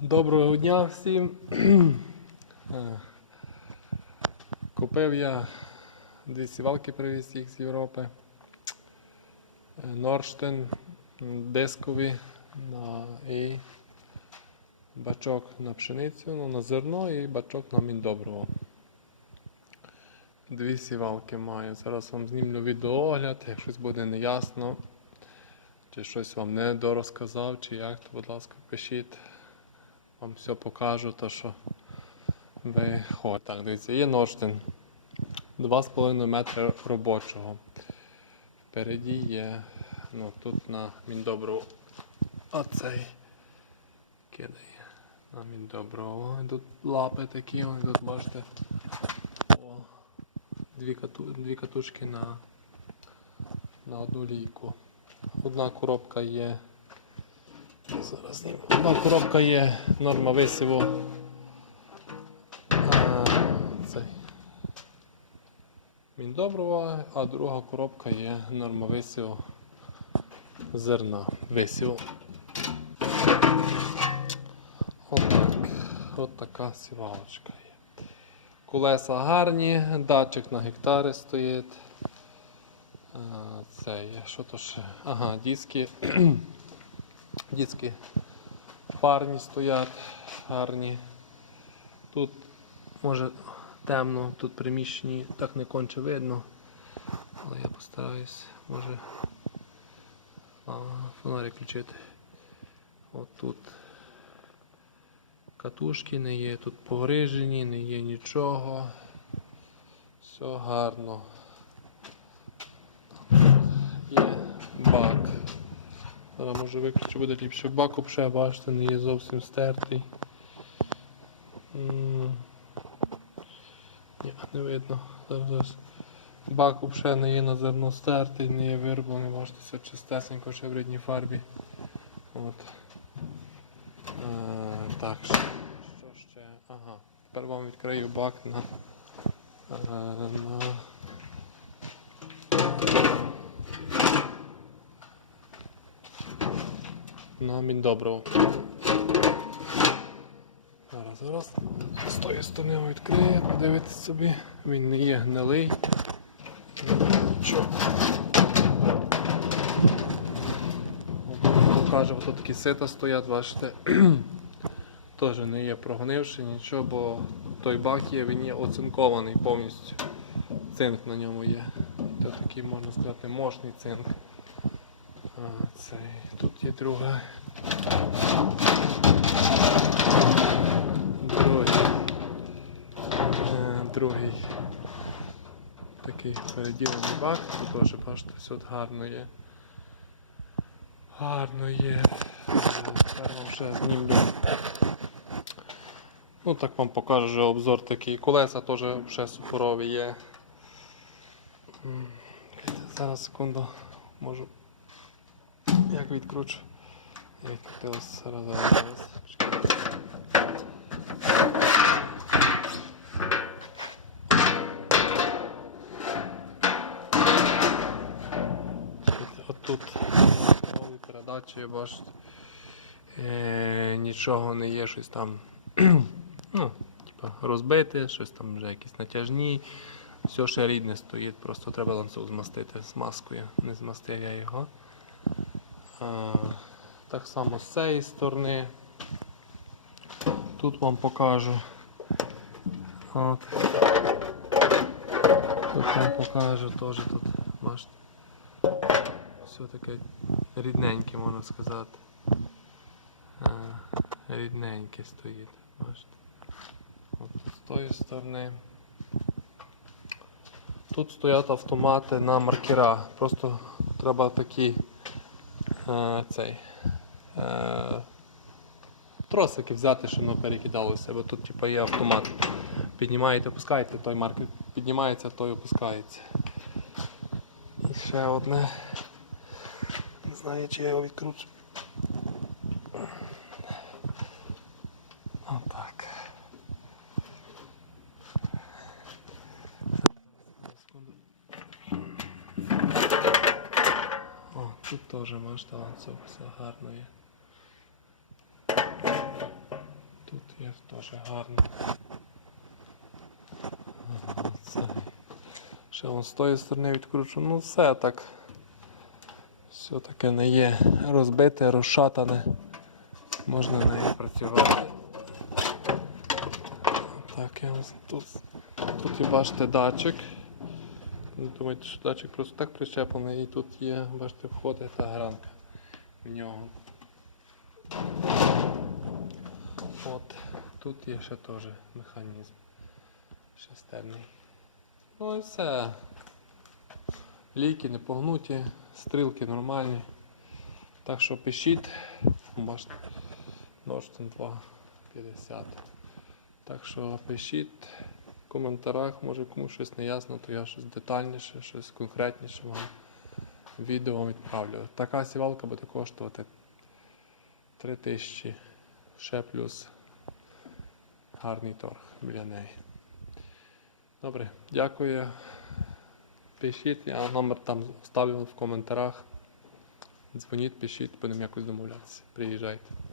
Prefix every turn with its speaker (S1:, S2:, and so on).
S1: Доброго дня всім. Е, Купив я дві сівалки привіз їх з Європи. Е, Норштен дискові на, і бачок на пшеницю, ну, на зерно і бачок на міндобриво. Дві сівалки маю. Зараз вам знімлю відеоогляд, як щось буде неясно, чи щось вам не дорозказав, чи як, то, будь ласка, пишіть вам все покажу, то що ви хочете. Так, дивіться, є Норштин 2,5 метри робочого. Впереді є, ну тут на Міндобру оцей кидає. На Міндобру. Тут лапи такі, вон тут бачите. О, дві, кату, дві катушки на, на одну лійку. Одна коробка є. Зараз зніму. Одна коробка є норма висіву. А. Міндоброва, а друга коробка є норма висіву зерна висіву. Отак. От така сівалочка є. Колеса гарні, датчик на гектари стоїть. А, Це є, що то ще? Ага, диски. Дітські парні стоять гарні. Тут може темно, тут приміщені, так не конче видно. Але я постараюсь, може фонарик включити. От тут катушки не є, тут погрижені, не є нічого. Все гарно. Зараз може виключу буде ліпше. Бак обше, бачите, не є зовсім стертий. Ні, не видно. Зараз, зараз. Бак обше не є на зерно стертий, не є вирваний, бачите, все чистесенько ще в рідній фарбі. От. Е, так, що ще? Ага. Тепер вам відкрию бак на. е, на на Міндобриво. Зараз, зараз. З тої сторони відкриє, подивитися собі. Він не є гнилий. Нічого. Покажу, тут такі сита стоять, бачите. Теж не є прогнивши нічого, бо той бак є, він є оцинкований повністю. Цинк на ньому є. Це такий, можна сказати, мощний цинк. А, цей. Тут є друга. Другий. Е, другий. Такий переділений бак. Тут теж бачите, все гарно є. Гарно є. Е, Тепер вам ще знімлю. Ну так вам покажу вже обзор такий. Колеса теж ще сухорові є. Зараз секунду можу як відкручу? Зараз зараз. зараз. Отут нові передачі, бачите. Е, нічого не є, щось там ну, типа, розбите, щось там вже якісь натяжні. Все ще рідне стоїть, просто треба ланцюг змастити з маскою. Не змастив я його. Так само з цієї сторони. Тут вам покажу. От. Тут вам покажу теж тут, бачите. Все таке рідненьке, можна сказати. Рідненьке стоїть, бачите. От з тої сторони. Тут стоять автомати на маркера. Просто треба такі е, цей, е, тросики взяти, щоб воно перекидалося, бо тут типу, є автомат. Піднімаєте, опускаєте, той маркер піднімається, той опускається. І ще одне. Не знаю, чи я його відкручу. Тут теж бачите, ланцюг, все гарно є. теж гарно. Ага, цей. Ще з тої сторони відкручу. Ну все так. Все таке не є розбите, розшатане. Можна на неї працювати. Так, я тут. Тут і бачите датчик. Не думайте, що датчик просто так прищеплений і тут є, бачите, входить та гранка в нього. От, тут є ще теж механізм шестерний. Ну і все. Лійки не погнуті, стрілки нормальні. Так що пишіть, бачите, Норштен 2,50. Так що пишіть коментарях, може комусь щось не ясно, то я щось детальніше, щось конкретніше вам відео відправлю. Така сівалка буде коштувати 3000 ще плюс гарний торг біля неї. Добре, дякую. Пишіть, я номер там ставлю в коментарях. Дзвоніть, пишіть, будемо якось домовлятися. Приїжджайте.